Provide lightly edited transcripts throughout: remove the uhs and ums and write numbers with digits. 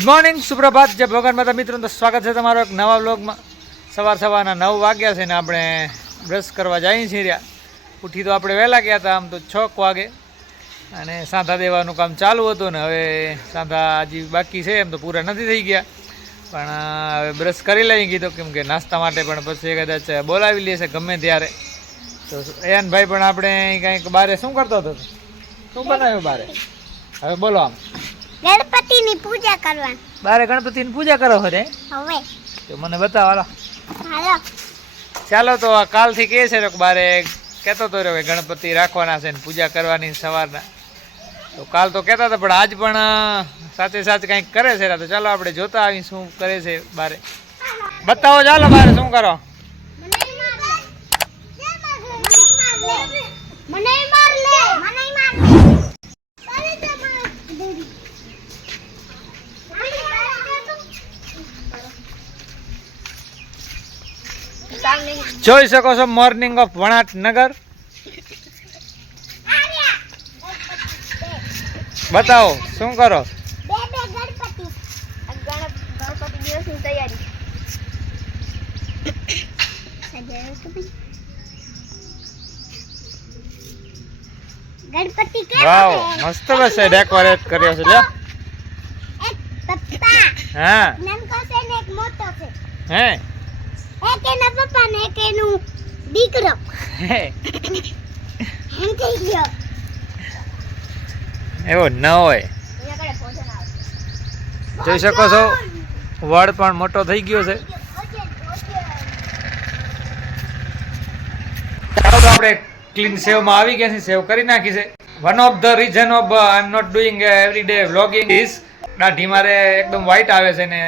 Good morning, સુપ્રભાત, જય ભગવાન માતા મિત્રો. તો સ્વાગત છે તમારો એક નવા વ્લોગમાં. સવારના 9 વાગ્યા છે ને આપણે બ્રશ કરવા જઈએ છીએ રહ્યા. ઉઠી તો આપણે વહેલા ગયા હતા, આમ તો 6 વાગે, અને સાંધા દેવાનું કામ ચાલુ હતું ને હવે સાંધા હજી બાકી છે, એમ તો પૂરા નથી થઈ ગયા, પણ હવે બ્રશ કરી લઈ કીધું, કેમ કે નાસ્તા માટે પણ પછી કદાચ બોલાવી લેશે ગમે ત્યારે. તો અયાનભાઈ પણ આપણે કંઈક બારે શું કરતો હતો, શું બનાવ્યું બારે? હવે બોલો. આમ ગણપતિની પૂજા કરવા. બારે ગણપતિની પૂજા કરો છો રે? હવે તો મને બતાવો. હાલો ચાલો. તો આ કાલથી કહે છે બારે કહેતો હતો કે ગણપતિ રાખવાના છે ને પૂજા કરવાની સવારના. તો કાલ તો કહેતા હતા, પણ આજ પણ સાચે સાચ કંઈક કરે છે. તો ચાલો આપણે જોતા આવી શું કરે છે બારે. બતાવો ચાલો બારે શું કરો. જોઈ શકો છો મોર્નિંગ ઓફ વણાટનગર. બતાવો શું કરો. ગણપતિ વાવ, મસ્ત બસ ડેકોરેટ કર્યો છે. લ્યો. હા, નાનકો છે ને એક મોટો છે. હે એક એના પપ્પા ને એક એનું દીકરો. હે એમ થઈ ગયો. એવો ન હોય. જોઈ શકો છો વડ પણ મોટો થઈ ગયો છે. ચાલો તો આપણે ક્લીન સેવમાં આવી ગયા છે, સેવ કરી નાખી છે. One of the reason of I am not doing every day vlogging is દાઢી મારે એકદમ વ્હાઈટ આવે છે ને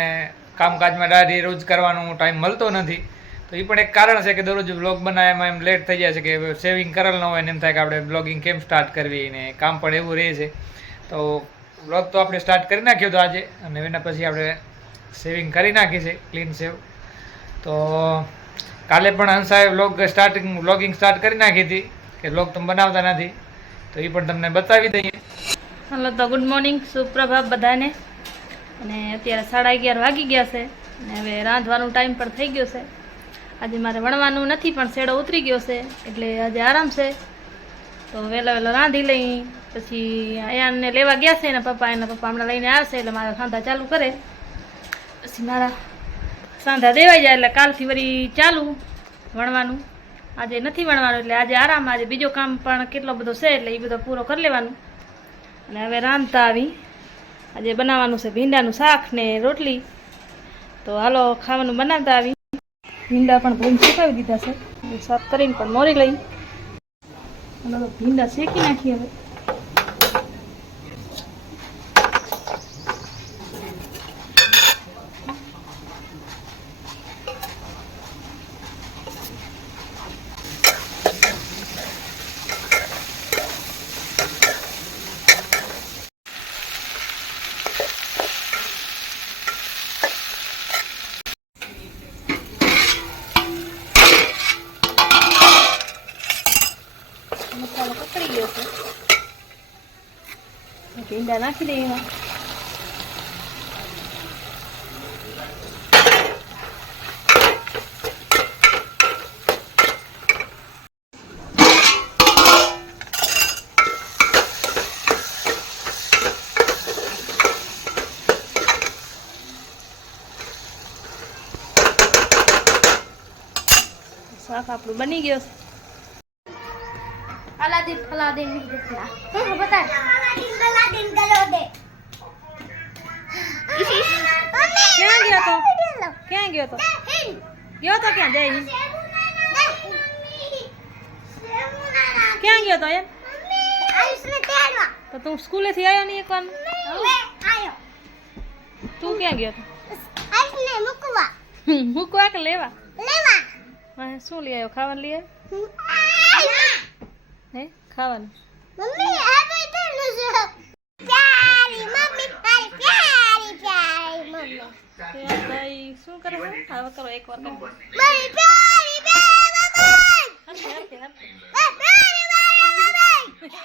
કામકાજમાં દાઢી રોજ કરવાનો ટાઈમ મળતો નથી. તો એ પણ એક કારણ છે કે દરરોજ વ્લોગ બનાવવામાં એમ લેટ થઈ જાય છે, કે સેવિંગ કરેલ ન હોય ને એમ થાય કે આપણે બ્લોગિંગ કેમ સ્ટાર્ટ કરવી, ને કામ પણ એવું રહે છે. તો વ્લોગ તો આપણે સ્ટાર્ટ કરી નાખ્યો હતો આજે, અને એના પછી આપણે સેવિંગ કરી નાખી છે, ક્લીન સેવ. તો કાલે પણ હંસાએ વ્લોગિંગ સ્ટાર્ટ કરી નાખી હતી, કે વ્લોગ તમે બનાવતા નથી, તો એ પણ તમને બતાવી દઈએ. હલો, તો ગુડ મોર્નિંગ, સુપ્રભાત બધાને. અને અત્યારે 11:30 વાગી ગયા છે, અને હવે રાંધવાનો ટાઈમ પણ થઈ ગયો છે. આજે મારે વણવાનું નથી, પણ શેડો ઉતરી ગયો છે, એટલે આજે આરામ છે. તો વહેલો રાંધી લઈ, પછી અયાનને લેવા ગયા છે એના પપ્પા હમણાં લઈને આવશે, એટલે મારા સાંધા ચાલુ કરે, પછી મારા સાંધા દેવાઈ જાય એટલે કાલથી વળી ચાલુ વણવાનું. આજે નથી વણવાનું, એટલે આજે આરામ. આજે બીજો કામ પણ કેટલો બધો છે, એટલે એ બધો પૂરો કરી લેવાનું. અને હવે રાંધતા આવી. આજે બનાવવાનું છે ભીંડાનું શાક ને રોટલી. તો હાલો ખાવાનું બનાવતા આવી. ભીંડા પણ ધોઈને સુકાવી દીધા છે, શાક કરીને પણ મોરી લઈ. અને ભીંડા શેકી નાખીએ હવે. મસાલો પકડી ગયો છે, ભીંડા નાખી દઈએ એમાં. શાક આપણું બની ગયો છે. अलादीन नहीं देखना है, बता અલાદીન ગલો દે. ક્યાં ગયો તો ક્યાં ગયો તો ક્યાં જાય? ક્યાં ગયો તો એમ? તો તું સ્કૂલેથી આવ્યો નહીં એકવાર? તું ક્યાં ગયો તો? મૂકવા કે લેવા? શું લઈ આવ્યો? ખાવાનું લઈ આવ્યો? હે, ખાવાનું? મમ્મી આ બેઠેલું છે. પ્યારી મમ્મી, તારી પ્યારી મમ્મી. ભાઈ શું કરે છે? હવે કરો એકવાર કરો. મારી પ્યારી મમ્મી. હરકે પ્યારી મમ્મી.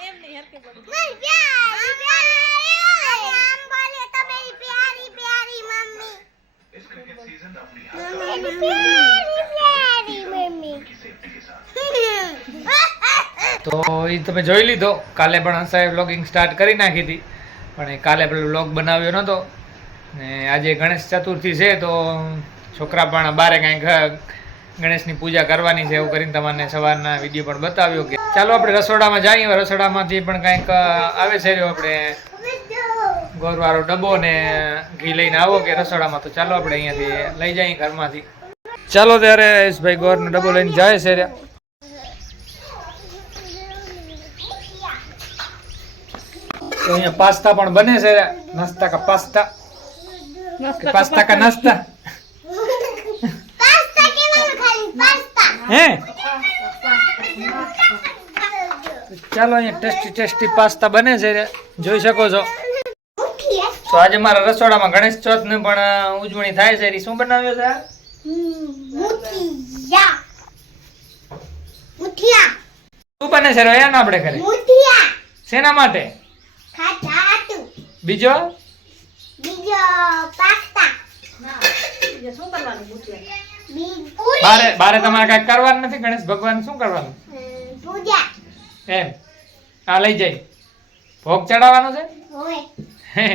એમ નહીં, હરકે બોલો. મારી પ્યારી પ્યારી. આમ બોલે તો મેરી પ્યારી પ્યારી તો એ તમે જોઈ લીધો. કાલે પણ હંસાએ વ્લોગિંગ સ્ટાર્ટ કરી નાખી હતી, પણ એ કાલે પેલો વ્લોગ બનાવ્યો નહોતો. ને આજે ગણેશ ચતુર્થી છે તો છોકરા પણ બારે કાંઈક ગણેશની પૂજા કરવાની છે એવું કરીને તમને સવારના વિડીયો પણ બતાવ્યો. કે ચાલો આપણે રસોડામાં જઈએ. રસોડામાંથી પણ કાંઈક આવે છે આપણે ગોરવાળો ડબ્બો ને ઘી લઈને આવો કે રસોડામાં. તો ચાલો આપણે અહીંયાથી લઈ જઈએ ઘરમાંથી. ચાલો ત્યારે ભાઈ ગોરનો ડબ્બો લઈને જાય છે. તો અહીંયા પાસ્તા પણ બને છે. નાસ્તા કા પાસ્તા, પાસ્તા કા નાસ્તા પાસ્તા કેવાનું ખાલી પાસ્તા હે. ચાલો અહીંયા ટેસ્ટી ટેસ્ટી પાસ્તા બને છે, જોઈ શકો છો. તો આજે મારા રસોડામાં ગણેશ ચોથ ની પણ ઉજવણી થાય છે. શું બનાવ્યો છે? મુઠિયા મુઠિયા શું બને છે રોયા ના આપણે ઘરે? મુઠિયા શેના માટે? ખાતા હતું. બીજો પાસ્તા શું કરવાનું પૂછ્યા? બારે બારે તમારે કઈ કરવાનું નથી? ગણેશ ભગવાન શું કરવાનું? પૂજા એમ આ લઈ જાય ભોગ ચડાવવાનો છે. હોય હે.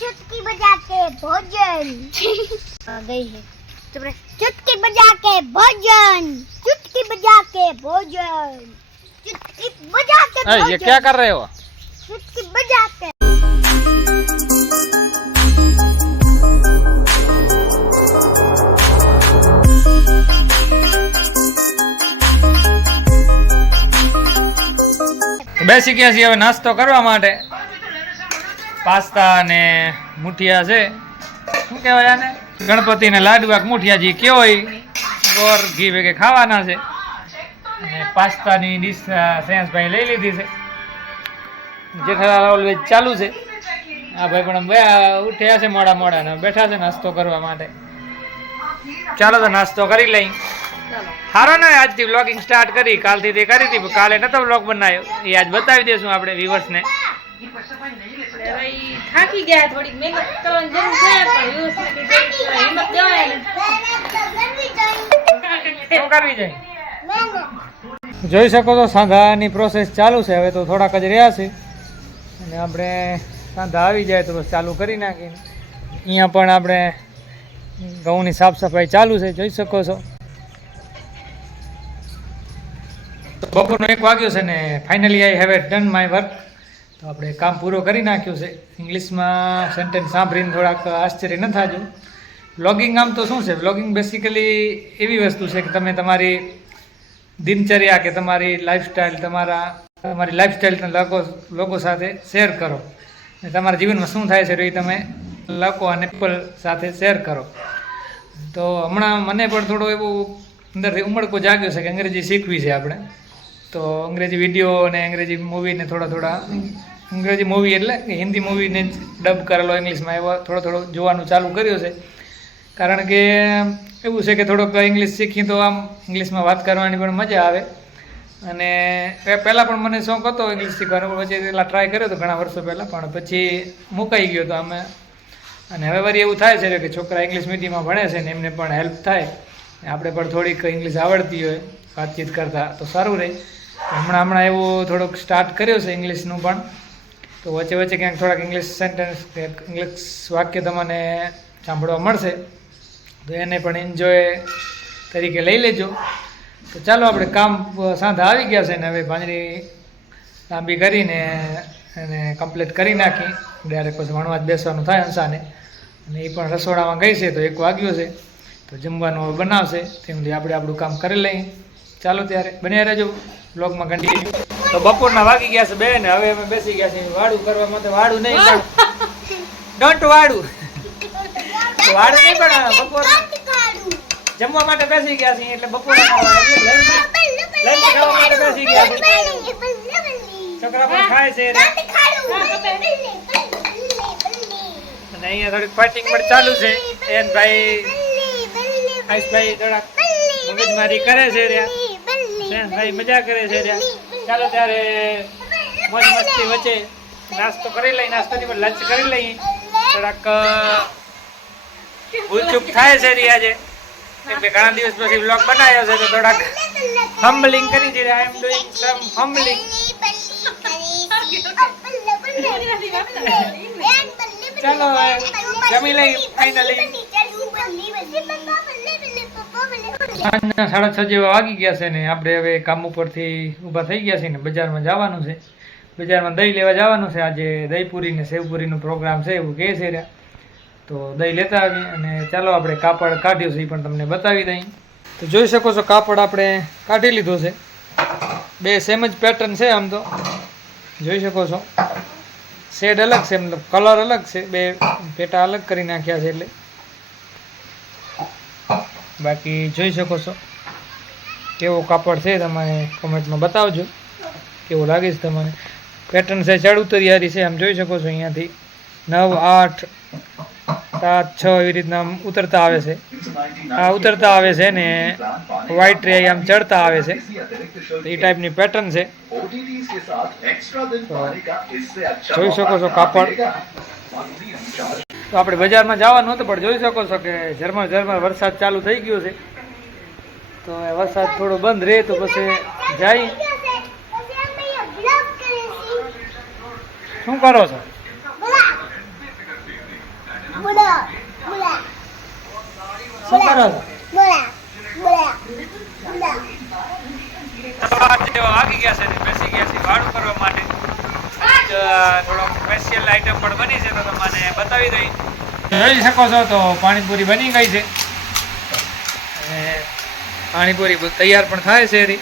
चुटकी बजा के भोजन गई है. चुटकी बजा के भोजन, चुटकी बजा के भोजन, चुटकी बजा के भोजन. ये क्या कर रहे हो? चुटकी बजा के બેસી ગયા છીએ હવે નાસ્તો કરવા માટે. પાસ્તા અને મુઠિયા છે. શું કહેવાય આને? ગણપતિને લાડવા મુઠિયા જે કયો હોય ગોર ઘી ભેગે ખાવાના છે. અને પાસ્તાની ડીશ શ્રેયાંશભાઈ લઈ લીધી છે. જેઠાલાલ ઓલવેજ ચાલુ છે. આ ભાઈ પણ ઉઠ્યા છે મોડા મોડા ને બેઠા છે નાસ્તો કરવા માટે. ચાલો તો નાસ્તો કરી લઈ. સારો ને આજથી વ્લોગિંગ સ્ટાર્ટ કરી. કાલથી તે કરી હતી, કાલે નતો વ્લોગ બનાવ્યો. એ આજ બતાવી દઈશું આપણે વ્યુઅર્સને. થાકી ગયા, થોડીક મહેનત કરવાની જરૂર છે, પણ હિંમત દેવાય ને. શું કરવી જાય? જોઈ શકો છો સાંધાની પ્રોસેસ ચાલુ છે. હવે તો થોડાક જ રહ્યા છે અને આપણે સાંધા આવી જાય તો બસ ચાલુ કરી નાખીએ. અહીંયા પણ આપણે ઘઉંની સાફ સફાઈ ચાલુ છે, જોઈ શકો છો. બપોરનો 1 વાગ્યો છે ને finally I have done my work. તો આપણે કામ પૂરો કરી નાખ્યું છે. ઇંગ્લિશમાં સેન્ટેન્સ સાંભળીને થોડાક આશ્ચર્ય ન થાજો. વ્લોગિંગ આમ તો શું છે? વ્લોગિંગ બેસિકલી એવી વસ્તુ છે કે તમે તમારી દિનચર્યા કે તમારી લાઈફસ્ટાઈલ તમારી લાઈફસ્ટાઈલના લોકો સાથે શેર કરો. અને તમારા જીવનમાં શું થાય છે એ તમે લોકો અને પીપલ સાથે શેર કરો. તો હમણાં મને પણ થોડું એવું અંદરથી ઉમળકો જાગ્યો છે કે અંગ્રેજી શીખવી છે આપણે. તો અંગ્રેજી વિડીયો અને અંગ્રેજી મૂવીને થોડા અંગ્રેજી મૂવી એટલે કે હિન્દી મૂવીને જ ડબ કરેલો ઇંગ્લિશમાં એવો થોડો જોવાનું ચાલુ કર્યું છે. કારણ કે એવું છે કે થોડોક ઇંગ્લિશ શીખી તો આમ ઇંગ્લિશમાં વાત કરવાની પણ મજા આવે. અને પહેલાં પણ મને શોખ હતો ઇંગ્લિશ શીખવાનો, પછી એટલા ટ્રાય કર્યો હતો ઘણા વર્ષો પહેલાં, પણ પછી મુકાઈ ગયો હતો અમે. અને હવે વળી એવું થાય છે કે છોકરા ઇંગ્લિશ મીડિયમમાં ભણે છે ને એમને પણ હેલ્પ થાય, આપણે પણ થોડીક ઇંગ્લિશ આવડતી હોય વાતચીત કરતાં તો સારું રહે. હમણાં એવું થોડુંક સ્ટાર્ટ કર્યું છે ઇંગ્લિશનું પણ. તો વચ્ચે ક્યાંક થોડાક ઇંગ્લિશ સેન્ટેન્સ કે ઇંગ્લિશ વાક્ય તમને સાંભળવા મળશે, તો એને પણ એન્જોય તરીકે લઈ લેજો. તો ચાલો આપણે કામ સાંધા આવી ગયા છે ને હવે ભાંજરી લાંબી કરીને એને કમ્પ્લીટ કરી નાખી. ડાયરેક્ટ પછી ભણવા જ બેસવાનું થાય હંસાને. અને એ પણ રસોડામાં ગઈ છે તો 1 વાગ્યો છે તો જમવાનું હવે બનાવશે. તેમ આપણે આપણું કામ કરી લઈએ. ચાલો ત્યારે બન્યા રહેજો બ્લોગમાં કન્ટિન્યુ. તો બપોરના વાગી ગયા છે 2 ને હવે અમે બેસી ગયા છીએ વાડું કરવા માટે. વાડું નહીં, ડોન્ટ વાડું વાડું નહીં પણ બપોર જમવા માટે બેસી ગયા છીએ. એટલે બપોરના લંચ ખાવા માટે બેસી ગયા છે. છોકરા પણ ખાય છે અને અહીંયા થોડીક ફાઇટિંગ પણ ચાલુ છે. એન ભાઈ આયુષભાઈ થોડાક મગજમારી કરે છે રહ્યા, ભાઈ મજા કરે છે રહ્યા. ચાલો ત્યારે મોજ મસ્તી વચ્ચે નાસ્તો કરી લઈએ, નાસ્તાની પર લંચ કરી લઈએ. થોડાક ભૂલચૂક થાય છે રી આજે, કેમ કે ઘણા દિવસ પછી વ્લોગ બનાવ્યો છે તો થોડાક હમ્બલિંગ કરી છે. આઈ એમ ડુઈંગ સમ હમ્બલિંગ. ચાલો હવે જમી લઈ ફાઇનલી. 6:30 જેવા વાગી ગયા છે ને આપણે હવે કામ ઉપરથી ઊભા થઈ ગયા છે ને બજારમાં જવાનું છે. બજારમાં દહીં લેવા જવાનું છે. આજે દહીંપુરી ને સેવપુરીનો પ્રોગ્રામ છે એવું કહે છે રહ્યા. તો દહીં લેતા આવીએ અને ચાલો આપણે કાપડ કાઢ્યો છે એ પણ તમને બતાવી દઈએ. તો જોઈ શકો છો કાપડ આપણે કાઢી લીધો છે. બે સેમ જ પેટર્ન છે આમ તો જોઈ શકો છો. શેડ અલગ છે, મતલબ કલર અલગ છે, બે પેટા અલગ કરી નાખ્યા છે. એટલે બાકી જોઈ શકો છો કેવો કાપડ છે, તમે કોમેન્ટમાં બતાવજો કેવો લાગે છે તમને. પેટર્ન છે ચડ ઉતરિયારી છે, આમ જોઈ શકો છો. અહીંયાથી 9, 8, 7, 6 એવી રીતના આમ ઉતરતા આવે છે. આ ઉતરતા આવે છે ને વ્હાઈટ રે આમ ચડતા આવે છે. એ ટાઈપની પેટર્ન છે. જોઈ શકો છો કાપડ. તો આપણે બજારમાં જવાનું હતું પણ જોઈ શકો છો કે ઝરમર વરસાદ ચાલુ થઈ ગયો છે. તો વરસાદ થોડો બંધ રહે તો પછી જાય. શું કરો છો? શું કરો છો? વાગી ગયા છે ને બેસી ગયા છે વાળું કરવા માટે. થોડો સ્પેશિયલ આઈટમ પણ બની છે તો તમને બતાવી દઈ. જોઈ શકો છો તો પાણીપુરી બની ગઈ છે અને પાણીપુરી તૈયાર પણ થાય છે.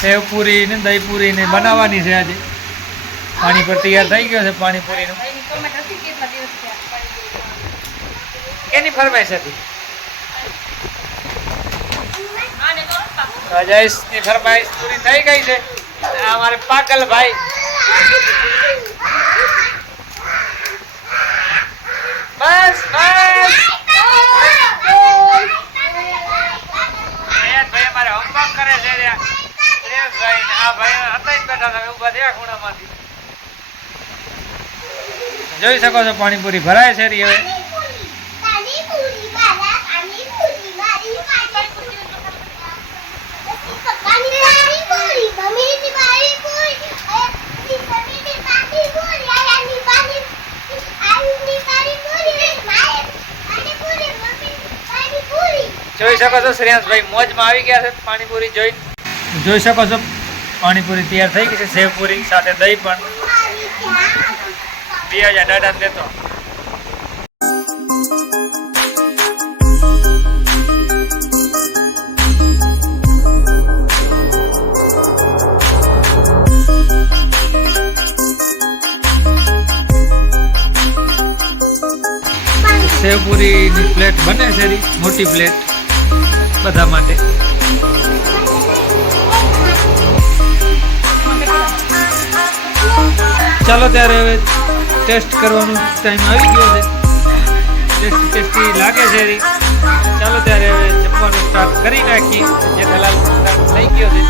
સેવપુરી ને દહીંપુરી ને બનાવવાની છે આજે. પાણી પર તૈયાર થઈ ગયો છે પાણીપુરીનું. કેની ફરમાઈશ હતી? જયેશની ફરમાઈશ પૂરી થઈ ગઈ છે. અમારે પાગલ ભાઈ બસ ભાઈ અમારે હોમવર્ક કરે છે. ભાઈ આ ભાઈ હતા જ બેઠા હતા ઉભા થયા ખૂણામાંથી. જોઈ શકો છો પાણીપુરી ભરાય છે હવે. જોઈ શકો છો શ્રેયાંશભાઈ મોજમાં આવી ગયા છે પાણીપુરી જોઈ. જોઈ શકો છો પાણીપુરી તૈયાર થઈ ગઈ છે. સેવપુરી સાથે દહીં પણ 2000 દાદા દેતો. સેવપુરીની પ્લેટ બને છે, મોટી પ્લેટ બધા માટે. ચાલો ત્યારે હવે ટેસ્ટ કરવાનો ટાઈમ આવી ગયો છે. ટેસ્ટી લાગે છે. ચાલો ત્યારે હવે જમવાનું સ્ટાર્ટ કરી નાખી. જેઠાલાલ સ્ટાર્ટ થઈ ગયો છે.